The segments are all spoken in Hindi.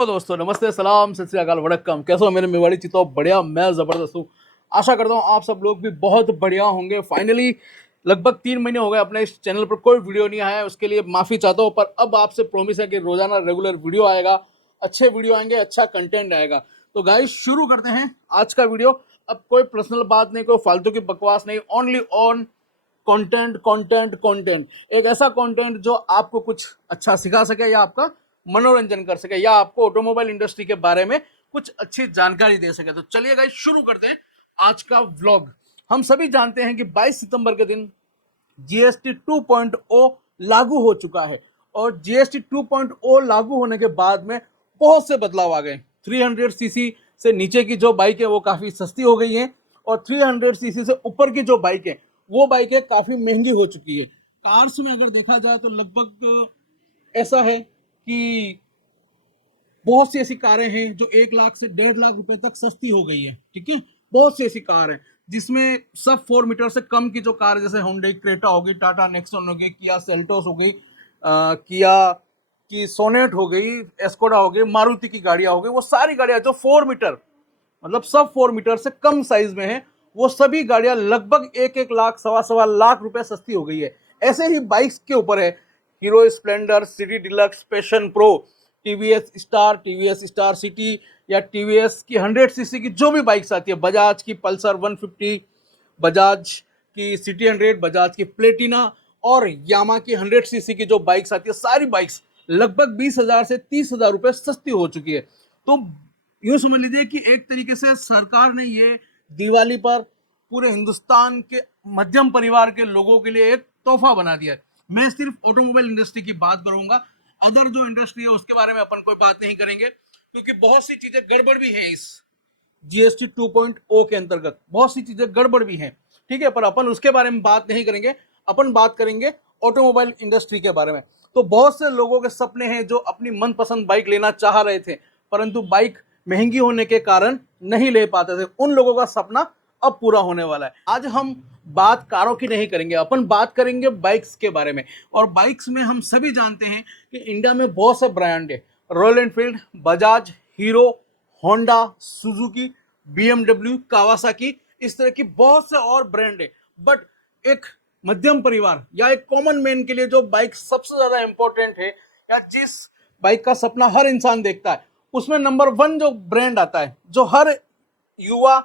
तो दोस्तों नमस्ते, सलाम, सत श्री अकाल, वड़क्कम। कैसे हो मेरे मेवाड़ी चितो? बढ़िया, मैं ज़बरदस्त हूँ। आशा करता हूँ आप सब लोग भी बहुत बढ़िया होंगे। फाइनली लगभग 3 महीने हो गए अपने इस चैनल पर कोई वीडियो नहीं आया है, उसके लिए माफ़ी चाहता हूँ। पर अब आपसे प्रॉमिस है कि रोज़ाना रेगुलर वीडियो आएगा, अच्छे वीडियो आएंगे, अच्छा कंटेंट आएगा। तो गाइस शुरू करते हैं आज का वीडियो। अब कोई पर्सनल बात नहीं, कोई फालतू की बकवास नहीं, only on content content content. एक ऐसा कंटेंट जो आपको कुछ अच्छा सिखा सके या आपका मनोरंजन कर सके या आपको ऑटोमोबाइल इंडस्ट्री के बारे में कुछ अच्छी जानकारी दे सके। तो चलिए गाइस शुरू करते हैं आज का व्लॉग। हम सभी जानते हैं कि 22 सितंबर के दिन जीएसटी 2.0 लागू हो चुका है और जीएसटी 2.0 लागू होने के बाद में बहुत से बदलाव आ गए। 300 सीसी से नीचे की जो बाइक है वो काफ़ी सस्ती हो गई है और 300 सीसी से ऊपर की जो बाइक है वो बाइकें काफ़ी महंगी हो चुकी है। कार्स में अगर देखा जाए तो लगभग ऐसा है कि बहुत सी ऐसी कारें हैं जो 1 लाख से 1.5 लाख रुपए तक सस्ती हो गई है। ठीक है, बहुत सी ऐसी कार है जिसमें सब 4 मीटर से कम की जो कार, जैसे होंडा क्रेटा होगी, टाटा नेक्सॉन हो गई, किया सेल्टोस हो गई, किया की सोनेट हो गई, एस्कोडा हो गई, मारुति की गाड़ियां हो गई, वो सारी गाड़ियां जो 4 मीटर मतलब सब 4 मीटर से कम साइज में है, वो सभी गाड़ियां लगभग 1-1 लाख, सवा सवा लाख रुपए सस्ती हो गई है। ऐसे ही बाइक्स के ऊपर है hero Splendor, city deluxe, passion pro, TVS star city या टीवीएस की 100 सीसी की जो भी बाइक्स आती है, बजाज की पल्सर 150, बजाज की सिटी 100, बजाज की प्लेटिना और यामा की 100 सीसी की जो बाइक्स आती है, सारी बाइक्स लगभग 20,000 से 30,000 रुपए सस्ती हो चुकी है। तो यूँ समझ लीजिए कि एक तरीके से सरकार ने ये दिवाली पर पूरे हिंदुस्तान के मध्यम परिवार के लोगों के लिए एक तोहफा बना दिया है। मैं सिर्फ ऑटोमोबाइल इंडस्ट्री की बात करूंगा, अदर जो इंडस्ट्री है उसके बारे में अपन कोई बात नहीं करेंगे, क्योंकि बहुत सी चीजें गड़बड़ भी है इस जीएसटी 2.0 के अंतर्गत, बहुत सी चीजें गड़बड़ भी हैं। ठीक है, पर अपन उसके बारे में बात नहीं करेंगे, अपन बात करेंगे ऑटोमोबाइल इंडस्ट्री के बारे में। तो बहुत से लोगों के सपने हैं जो अपनी मनपसंद बाइक लेना चाह रहे थे, परंतु बाइक महंगी होने के कारण नहीं ले पाते थे। उन लोगों का सपना अब पूरा होने वाला है। आज हम बात कारों की नहीं करेंगे, अपन बात करेंगे बाइक्स के बारे में। और बाइक्स में हम सभी जानते हैं कि इंडिया में बहुत से ब्रांड है, royal Enfield, Bajaj, hero, Honda, Suzuki, BMW, Kawasaki, इस तरह की बहुत से और ब्रांड है। बट एक मध्यम परिवार या एक कॉमन मैन के लिए जो बाइक सबसे ज्यादा इंपॉर्टेंट है या जिस बाइक का सपना हर इंसान देखता है, उसमें नंबर 1 जो ब्रांड आता है, जो हर युवा,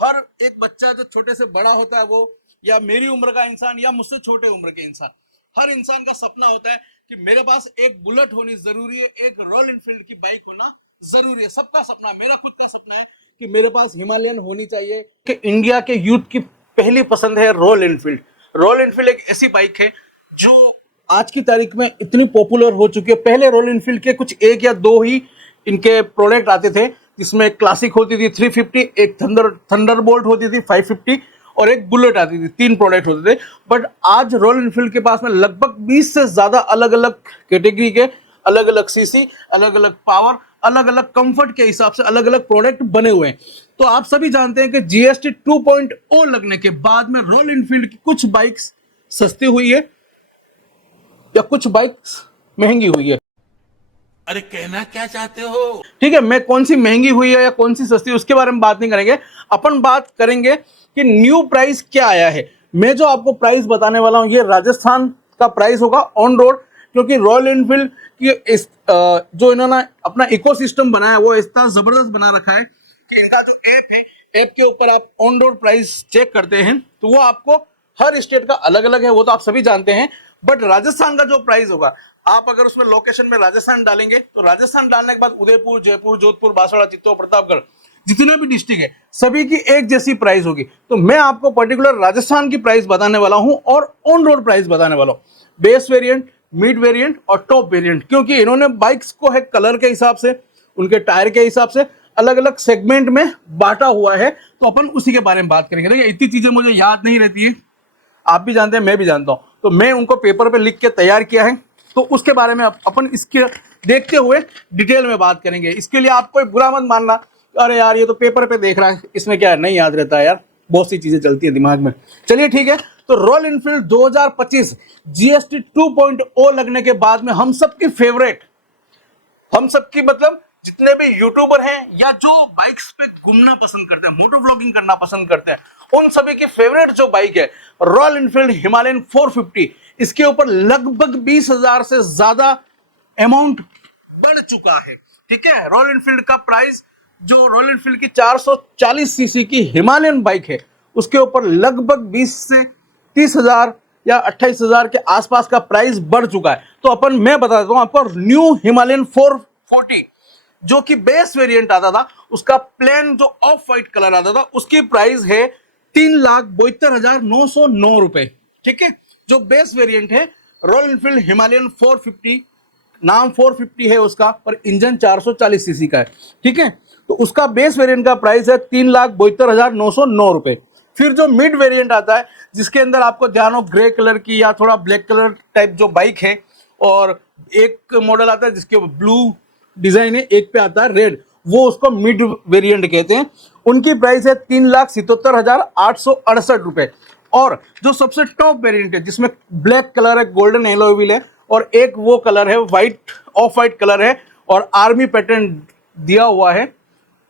हर एक बच्चा जो छोटे से बड़ा होता है, वो या मेरी उम्र का इंसान या मुझसे छोटे उम्र के इंसान, हर इंसान का सपना होता है कि मेरे पास एक बुलेट होनी जरूरी है, एक रॉयल एनफील्ड की बाइक होना जरूरी है। सबका सपना, मेरा खुद का सपना है कि मेरे पास हिमालयन होनी चाहिए। कि इंडिया के यूथ की पहली पसंद है रॉयल एनफील्ड। रॉयल एनफील्ड एक ऐसी बाइक है जो आज की तारीख में इतनी पॉपुलर हो चुकी है। पहले रॉयल एनफील्ड के कुछ 1 या 2 ही इनके प्रोडक्ट आते थे, जिसमें क्लासिक होती थी 350, एक थंडरबोल्ट होती थी 550 और एक बुलेट आती थी। 3 प्रोडक्ट होते थे। बट आज रॉयल एनफील्ड के पास में लगभग 20 से ज्यादा अलग अलग कैटेगरी के, अलग अलग सीसी, अलग अलग पावर, अलग अलग कंफर्ट के हिसाब से अलग अलग प्रोडक्ट बने हुए हैं। तो आप सभी जानते हैं कि जीएसटी 2.0 लगने के बाद में रॉयल एनफील्ड की कुछ बाइक्स सस्ती हुई है या कुछ बाइक्स महंगी हुई है। अरे कहना क्या चाहते हो? ठीक है, मैं कौन सी महंगी हुई है या कौन सी सस्ती, उसके बारे में बात नहीं करेंगे। अपन बात करेंगे कि न्यू प्राइस क्या आया है। मैं जो आपको प्राइस बताने वाला हूं, ये राजस्थान का प्राइस होगा ऑन रोड, क्योंकि रॉयल एनफील्ड की जो इन्होंने अपना इकोसिस्टम बनाया वो इतना जबरदस्त बना रखा है कि इनका जो ऐप है, ऐप के ऊपर आप ऑन रोड प्राइस चेक करते हैं तो वो आपको हर स्टेट का अलग अलग है, वो तो आप सभी जानते हैं। बट राजस्थान का जो प्राइस होगा, आप अगर उसमें लोकेशन में राजस्थान डालेंगे तो राजस्थान डालने के बाद उदयपुर, जयपुर, जोधपुर, बांसवाड़ा, चित्तौड़, प्रतापगढ़, जितने भी डिस्ट्रिक्ट है सभी की एक जैसी प्राइस होगी। तो मैं आपको पर्टिकुलर राजस्थान की प्राइस बताने वाला हूं और ऑन रोड प्राइस बताने वाला हूं, बेस वेरिएंट, मिड वेरिएंट और टॉप वेरिएंट, क्योंकि इन्होंने बाइक्स को है कलर के हिसाब से, उनके टायर के हिसाब से अलग अलग सेगमेंट में बांटा हुआ है। तो अपन उसी के बारे में बात करेंगे। देखिए इतनी चीजें मुझे याद नहीं रहती है, आप भी जानते हैं, मैं भी जानता हूं, तो मैं उनको पेपर पे लिख के तैयार किया है। तो उसके बारे में अपन इसके देखते हुए डिटेल में बात करेंगे। इसके लिए आप कोई बुरा मत मानना, अरे यार ये तो पेपर पे देख रहा है, इसमें क्या है, नहीं याद रहता है यार, बहुत सी चीजें चलती है दिमाग में। चलिए ठीक है, तो रॉयल एनफील्ड 2025 जीएसटी 2.0 लगने के बाद में हम सबकी फेवरेट, हम सबकी मतलब जितने भी यूट्यूबर हैं या जो बाइक्स पे घूमना पसंद करते हैं, मोटो व्लॉगिंग करना पसंद करते हैं, उन सभी की फेवरेट जो बाइक है रॉयल एनफील्ड हिमालयन 450, इसके ऊपर लगभग 20,000 से ज्यादा अमाउंट बढ़ चुका है। ठीक है, रॉयल एनफील्ड का प्राइस, जो रॉयल एनफील्ड की 440 सीसी की हिमालयन बाइक है, उसके ऊपर लगभग 20 से 30,000 या 28,000 के आसपास का प्राइस बढ़ चुका है। तो मैं बता देता हूं आपको, न्यू हिमालयन 440 जो कि बेस वेरिएंट आता था, उसका प्लेन जो ऑफ वाइट कलर आता था, उसकी प्राइस है 3,72,909 रुपए। ठीक है, जो बेस वेरिएंट है रॉयल एनफील्ड हिमालयन 450, नाम 450 है उसका, पर इंजन 440 सीसी का है। ठीक है, तो उसका बेस वेरिएंट का प्राइस है 3,72,909 रुपए। फिर जो मिड वेरिएंट आता है, जिसके अंदर आपको ध्यान हो ग्रे कलर की या थोड़ा ब्लैक कलर टाइप जो बाइक है, और एक मॉडल आता है जिसके ब्लू डिजाइन है, एक पे आता है रेड, वो उसको मिड वेरिएंट कहते हैं। उनकी प्राइस है 3,77,868 रुपए। और जो सबसे टॉप वेरिएंट है, जिसमें ब्लैक कलर है, गोल्डन एलॉय व्हील है, और एक वो कलर है व्हाइट, ऑफ वाइट कलर है और आर्मी पैटर्न दिया हुआ है,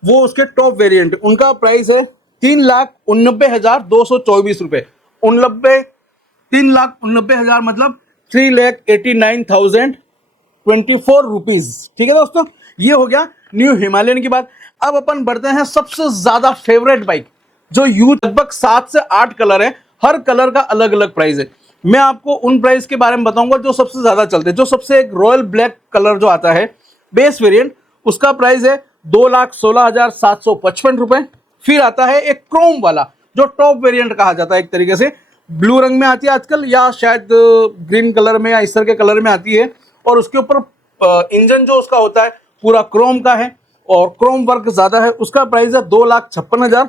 वो उसके टॉप वेरिएंट, उनका प्राइस है 3,89,224 रुपए। 3,89,000 मतलब 3,89,024 रुपीज। ठीक है दोस्तों, ये हो गया न्यू हिमालयन की बात। अब अपन बढ़ते हैं सबसे ज्यादा फेवरेट बाइक, जो यूथ, लगभग 7 से 8 कलर है, हर कलर का अलग अलग प्राइस है। मैं आपको उन प्राइस के बारे में बताऊंगा जो सबसे ज्यादा चलते हैं। जो सबसे एक रॉयल ब्लैक कलर जो आता है बेस वेरिएंट, उसका प्राइस है 2,16,755 रुपए। फिर आता है एक क्रोम वाला, जो टॉप वेरिएंट कहा जाता है, एक तरीके से ब्लू रंग में आती है आजकल, या शायद ग्रीन कलर में या इस तरह के कलर में आती है, और उसके ऊपर इंजन जो उसका होता है पूरा क्रोम का है और क्रोम वर्क ज्यादा है, उसका प्राइस है 2,56,000।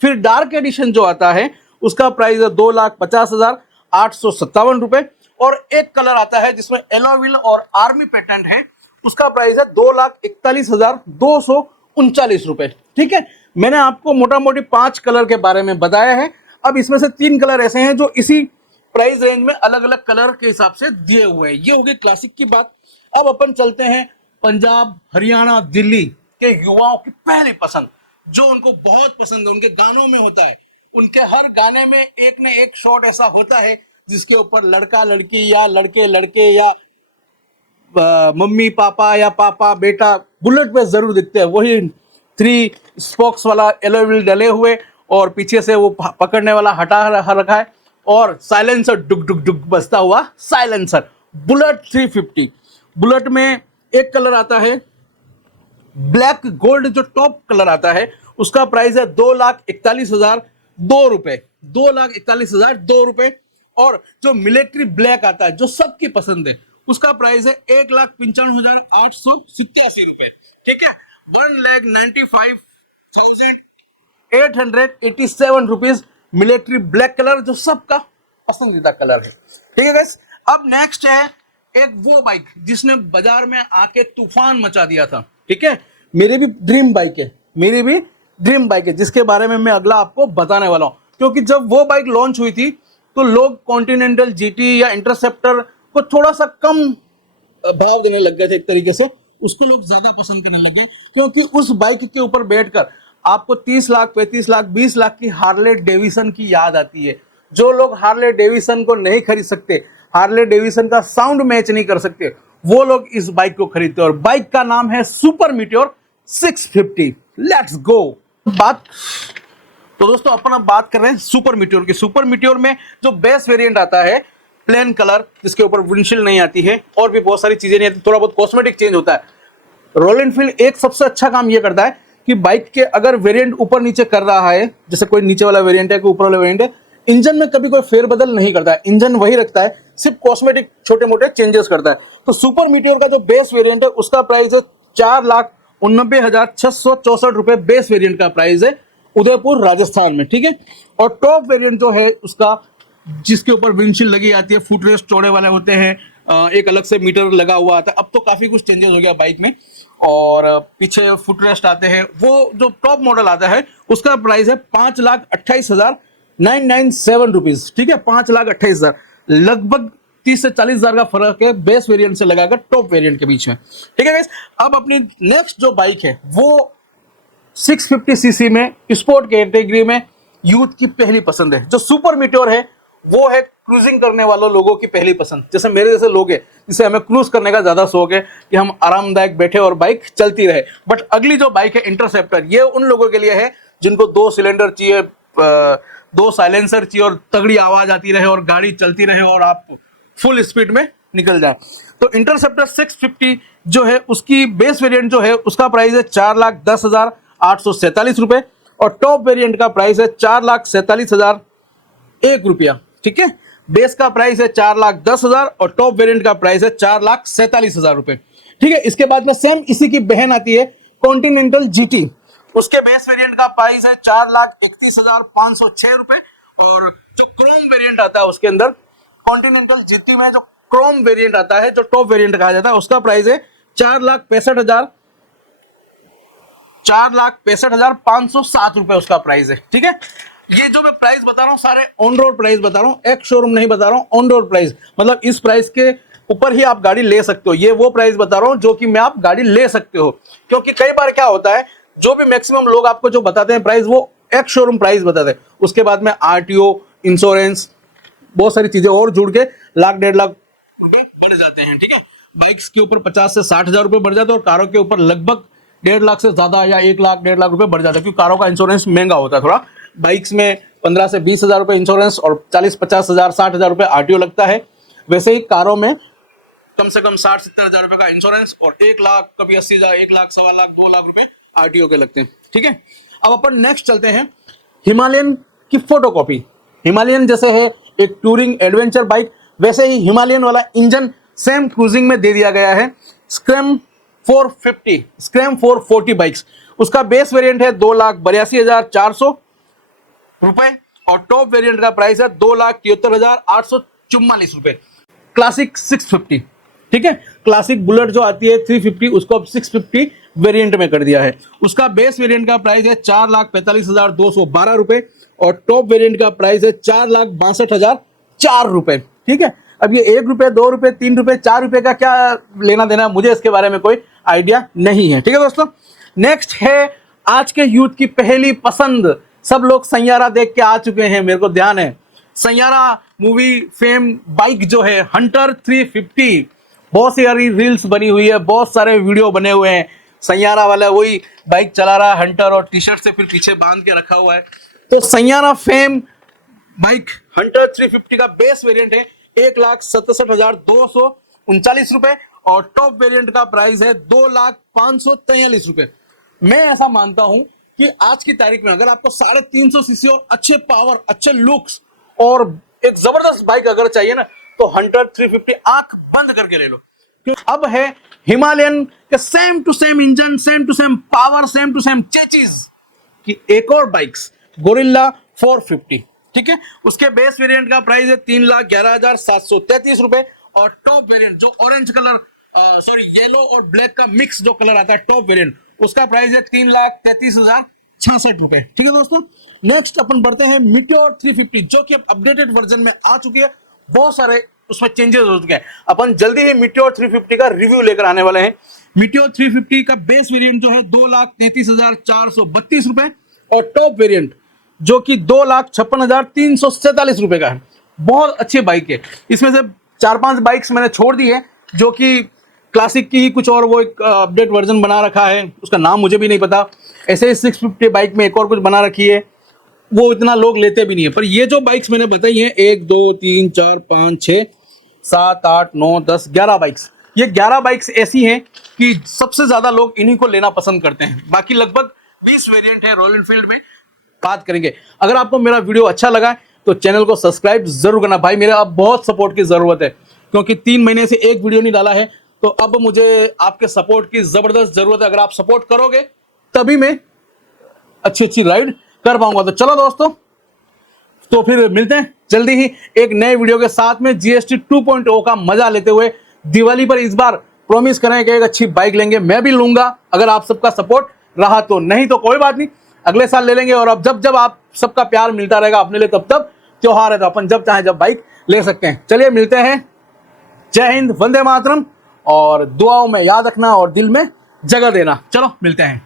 फिर डार्क एडिशन जो आता है, उसका प्राइस है 2,50,857 रुपए। और एक कलर आता है जिसमें एलॉय व्हील और आर्मी पैटर्न है, उसका प्राइस है 2,41,239 रुपए। ठीक है, मैंने आपको मोटा मोटी 5 कलर के बारे में बताया है। अब इसमें से 3 कलर ऐसे हैं जो इसी प्राइस रेंज में अलग अलग कलर के हिसाब से दिए हुए हैं। ये हो गई क्लासिक की बात। अब अपन चलते हैं पंजाब, हरियाणा, दिल्ली के युवाओं की पहली पसंद, जो उनको बहुत पसंद है, उनके गानों में होता है। उनके हर गाने में एक न एक शॉट ऐसा होता है जिसके ऊपर लड़का लड़की या लड़के लड़के या मम्मी पापा या पापा बेटा बुलेट पे जरूर दिखते हैं। वही 3 स्पोक्स वाला एलॉय व्हील डले हुए, और पीछे से वो पकड़ने वाला हटा रखा है, और साइलेंसर डुक डुक डुक बजता हुआ साइलेंसर, बुलेट 350। बुलेट में एक कलर आता है ब्लैक गोल्ड, जो टॉप कलर आता है, उसका प्राइस है 2,41,002 रुपए। 2,41,002 रुपए। और जो मिलिट्री ब्लैक आता है, जो सबकी पसंद है, उसका प्राइस है 1,95,887 रुपए। ठीक है, 1,95,887 रुपीज मिलिट्री ब्लैक कलर, जो सबका पसंदीदा कलर है। ठीक है गाइस, अब नेक्स्ट है एक वो बाइक जिसने बाजार में आके तूफान मचा दिया था। ठीक है, मेरी भी ड्रीम बाइक है, जिसके बारे में मैं अगला आपको बताने वाला हूं। क्योंकि जब वो बाइक लॉन्च हुई थी, तो लोग कॉन्टिनेंटल जीटी या इंटरसेप्टर को थोड़ा सा कम भाव देने लग गए थे, एक तरीके से उसको लोग ज्यादा पसंद करने लग गए, क्योंकि उस बाइक के ऊपर बैठकर आपको 30 लाख, 35 लाख, 20 लाख की हार्ले डेविसन की याद आती है। जो लोग हार्ले डेविसन को नहीं खरीद सकते, हार्ले डेविसन का साउंड मैच नहीं कर सकते, वो लोग इस बाइक को खरीदते हैं। और बाइक का नाम है सुपर मीटियोर 650। Let's go. तो दोस्तों, अपन अब बात कर रहे हैं सुपर मीटियोर की। सुपर मीटियोर में जो बेस वेरिएंट आता है प्लेन कलर, जिसके ऊपर विंडशील्ड नहीं आती है और भी बहुत सारी चीजें नहीं आती, थोड़ा बहुत कॉस्मेटिक चेंज होता है। रॉयल एनफील्ड एक सबसे अच्छा काम यह करता है कि बाइक के अगर वेरिएंट ऊपर नीचे कर रहा है, जैसे कोई नीचे वाला वेरिएंट है, कोई ऊपर वाला वेरिएंट है, इंजन में कभी कोई फेरबदल नहीं करता है, इंजन वही रखता है, सिर्फ कॉस्मेटिक छोटे मोटे चेंजेस करता है। तो सुपर मीटियोर का जो बेस वेरिएंट है, उसका प्राइस है 4,89,664 रुपए। बेस वेरिएंट का प्राइस है उदयपुर राजस्थान में। ठीक है, और टॉप वेरिएंट जो है उसका, जिसके ऊपर विंडशील्ड लगी आती है, फुट रेस्ट चौड़े वाले होते हैं, एक अलग से मीटर लगा हुआ आता है। अब तो काफी कुछ चेंजेस हो गया बाइक में, और पीछे फुट रेस्ट आते हैं। वो जो टॉप मॉडल आता है, उसका प्राइस है 5,28,997 रुपीज। ठीक है, 5,28,000, लगभग 30 से 40 हजार का फर्क है बेस वेरिएंट से लगाकर टॉप वेरिएंट के बीच में। ठीक है गाइस, अब अपनी नेक्स्ट जो बाइक है वो 650 सीसी में स्पोर्ट कैटेगरी में यूथ की पहली पसंद है। जो सुपर मीटियोर है वो है क्रूजिंग करने वालों लोगों की पहली पसंद, जैसे मेरे जैसे लोग हैं जिसे हमें क्रूज करने का ज्यादा शौक है कि हम आरामदायक बैठे और बाइक चलती रहे। बट अगली जो बाइक है इंटरसेप्टर, ये उन लोगों के लिए है जिनको 2 सिलेंडर चाहिए, 2 साइलेंसर चाहिए और तगड़ी आवाज आती रहे और गाड़ी चलती रहे और आप फुल स्पीड में निकल जाए। तो इंटरसेप्टर 650 जो है उसकी बेस वेरिएंट जो है उसका प्राइस है 4,10,847 रुपए और टॉप वेरिएंट का प्राइस है 4,47,001 रुपया। ठीक है, बेस का प्राइस है 4,10,000 और टॉप वेरिएंट का प्राइस है 4,47,000 रुपए। ठीक है, इसके बाद में सेम इसी की बहन आती है कॉन्टिनेंटल जीटी, उसके बेस वेरिएंट का प्राइस है 4,31,506 रुपए और जो क्रोम वेरिएंट आता है उसके अंदर कॉन्टिनेंटल जीटी में जो क्रोम वेरिएंट आता है जो टॉप वेरिएंट कहा जाता है उसका प्राइस है 4,65,507 रुपए उसका प्राइस है। ठीक है, ये जो मैं प्राइस बता रहा हूँ सारे ऑन रोड प्राइस बता रहा हूँ, एक्स शोरूम नहीं बता रहा हूँ, ऑन रोड प्राइस मतलब इस प्राइस के ऊपर ही आप गाड़ी ले सकते हो। ये वो प्राइस बता रहा हूँ जो कि मैं आप गाड़ी ले सकते हो, क्योंकि कई बार क्या होता है जो भी मैक्सिमम लोग आपको जो बताते हैं प्राइस वो एक्स शोरूम प्राइस बताते हैं, उसके बाद में आरटीओ, इंश्योरेंस, बहुत सारी चीजें और जुड़ के 1,00,000-1,50,000 रुपए बढ़ जाते हैं। ठीक है, बाइक्स के ऊपर 50 से 60,000 रुपए बढ़ जाते हैं और कारों के ऊपर लगभग 1.5 लाख से ज्यादा या 1 लाख 1.5 लाख रुपए बढ़ जाता है, क्योंकि कारों का इंश्योरेंस महंगा होता है थोड़ा। बाइक्स में 15 से 20,000 रुपए इंश्योरेंस और 40-50,000 60,000 रुपए आरटीओ लगता है। वैसे ही कारों में कम से कम 60-70,000 रुपए का इंश्योरेंस और 1 लाख, कभी 80,000, 1 लाख, 1.25 लाख, 2 लाख रुपए आरटीओ के लगते हैं। ठीक है, अब अपन नेक्स्ट चलते हैं हिमालयन की फोटोकॉपी। हिमालयन जैसे है एक टूरिंग एडवेंचर बाइक, वैसे ही हिमालयन वाला इंजन सेम क्रूजिंग में दे दिया गया है स्क्रैम 450, स्क्रैम 440 बाइक्स। उसका बेस वेरिएंट है 2,82,400 रुपए और टॉप वेरिएंट का प्राइस है 2,73,844 रुपए। क्लासिक 650, ठीक है, क्लासिक बुलेट जो आती है 350 उसको अब 650 वेरिएंट में कर दिया है। उसका बेस वेरिएंट का प्राइस है 4,45,212 रुपए और टॉप वेरिएंट का प्राइस है 4,62,004 रुपए। ठीक है, अब ये 1 रुपए, 2 रुपए, 3 रुपए, 4 रुपए का क्या लेना देना, मुझे इसके बारे में कोई आइडिया नहीं है। ठीक है दोस्तों, नेक्स्ट है आज के यूथ की पहली पसंद। सब लोग सैयारा देख के आ चुके हैं, मेरे को ध्यान है। सैयारा मूवी फेम बाइक जो है हंटर 350, बहुत सारी रील्स बनी हुई है, बहुत सारे वीडियो बने हुए हैं। सैयारा वाला वही बाइक चला रहा है हंटर और टी शर्ट से फिर पीछे बांध के रखा हुआ है। तो सैयारा फेम बाइक हंटर 350 का बेस वेरिएंट है 1,67,239 रुपए और टॉप वेरिएंट का प्राइस है 2,05,43 रुपए। मैं ऐसा मानता हूं कि आज की तारीख में अगर आपको 350 सीसी और अच्छे पावर, अच्छे लुक्स और एक जबरदस्त बाइक अगर चाहिए ना तो हंटर 350 आंख बंद करके ले लो। अब है हिमालयन के same to same engine, same to same power, same to same chassis की एक और बाइक्स गोरिल्ला 450। ठीक है, उसके बेस वेरिएंट का प्राइस है 3,11,733 रुपए और टॉप वेरिएंट जो ऑरेंज कलर, येलो और ब्लैक का मिक्स जो कलर आता है टॉप वेरिएंट, उसका प्राइस है 3,33,066 रुपए। ठीक है दोस्तों, नेक्स्ट अपन बढ़ते हैं मिटियोर 350 जो कि अपडेटेड वर्जन में आ चुकी है, बहुत सारे उसमें चेंजेस हो चुके हैं। अपन जल्दी ही मिटियोर 350 का रिव्यू लेकर आने वाले हैं। मिटियोर 350 का बेस वेरिएंट जो है 2,33,432 रुपए और टॉप वेरिएंट जो कि 2,56,347 रुपए का है। बहुत अच्छी बाइक है। इसमें से 4-5 बाइक्स मैंने छोड़ दी है जो कि क्लासिक की कुछ और वो एक अपडेट वर्जन बना रखा है, उसका नाम मुझे भी नहीं पता। ऐसे ही 650 बाइक में एक और कुछ बना रखी है, वो इतना लोग लेते भी नहीं है। पर ये जो बाइक्स मैंने बताई है 1 2 3 4 5 6 7 8 9 10 11 बाइक्स, ये 11 बाइक्स ऐसी हैं कि सबसे ज्यादा लोग इन्हीं को लेना पसंद करते हैं। बाकी लगभग 20 वेरिएंट है रॉयल एनफील्ड में, बात करेंगे। अगर आपको मेरा वीडियो अच्छा लगा तो चैनल को सब्सक्राइब जरूर करना भाई, मेरे अब बहुत सपोर्ट की जरूरत है क्योंकि 3 महीने से एक वीडियो नहीं डाला है, तो अब मुझे आपके सपोर्ट की जबरदस्त जरूरत है। अगर आप सपोर्ट करोगे तभी मैं अच्छी राइड कर पाऊंगा। तो चलो दोस्तों, तो फिर मिलते हैं जल्दी ही एक नए वीडियो के साथ में GST 2.0 का मजा लेते हुए। दिवाली पर इस बार प्रॉमिस करें कि एक अच्छी बाइक लेंगे, मैं भी लूंगा अगर आप सबका सपोर्ट रहा तो, नहीं तो कोई बात नहीं, अगले साल ले लेंगे। और अब जब आप सबका प्यार मिलता रहेगा अपने लिए, तब त्योहार है तो अपन जब चाहे जब बाइक ले सकते हैं। चलिए मिलते हैं, जय हिंद, वंदे मातरम, और दुआओं में याद रखना और दिल में जगह देना। चलो मिलते हैं।